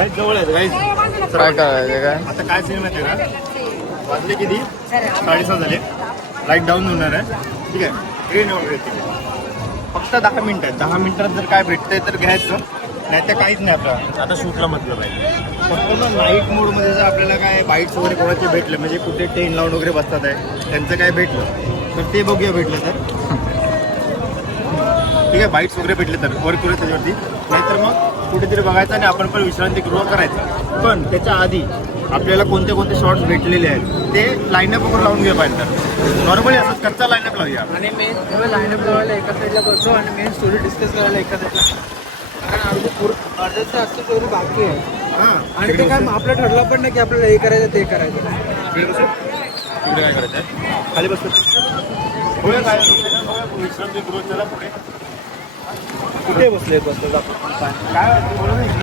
Guys जवळ आहेत guys. काय करायचं काय? आता काय सीन माहिती आहे का? वाजले किती? 6:30 झाले. लाईट डाऊन होणार आहे. ठीक आहे, ट्रेन वगैरे येते. फक्त 10 मिनिटं आहेत. 10 मिनिटात जर काय भेटतंय तर घ्यायचं, नाही तर काहीच नाही. आपलं आता शूटला मतलब आहे. फक्त ना नाईट मोडमध्ये जर आपल्याला काय बाईट्स वगैरे कोणाचे भेटले, म्हणजे कुठे टेन लावून वगैरे बसतात आहे, त्यांचं काय भेटलं तर ते बघूया. भेटलं तर ठीक आहे, बाईट्स वगैरे भेटले तर वर्क करूया त्याच्यावरती. नाहीतर मग कुठेतरी बघायचं आणि आपण पण विश्रांतीगृह करायचं. पण त्याच्या आधी आपल्याला कोणते कोणते शॉर्ट्स भेटलेले आहेत ते लाईनअप वगैरे लावून घ्या पाहिजे. तर नॉर्मली असंच कच्चा लाईनअप लावूया आणि मेन लाईनअप लावायला एका साईडला बसतो आणि मेन स्टोरी डिस्कस करायला एका साईडला. कारण अर्ध्याचं असतं स्टोरी बाकी आहे. हां, आणि ते काय आपलं ठरलं पण नाही की आपल्याला हे करायचं ते करायचं. तिकडे काय करायचं आहे? खाली बसतो. होय काय विश्रांतीगृह त्याला पुढे कुठे बसले आपण काय बोलू नाही.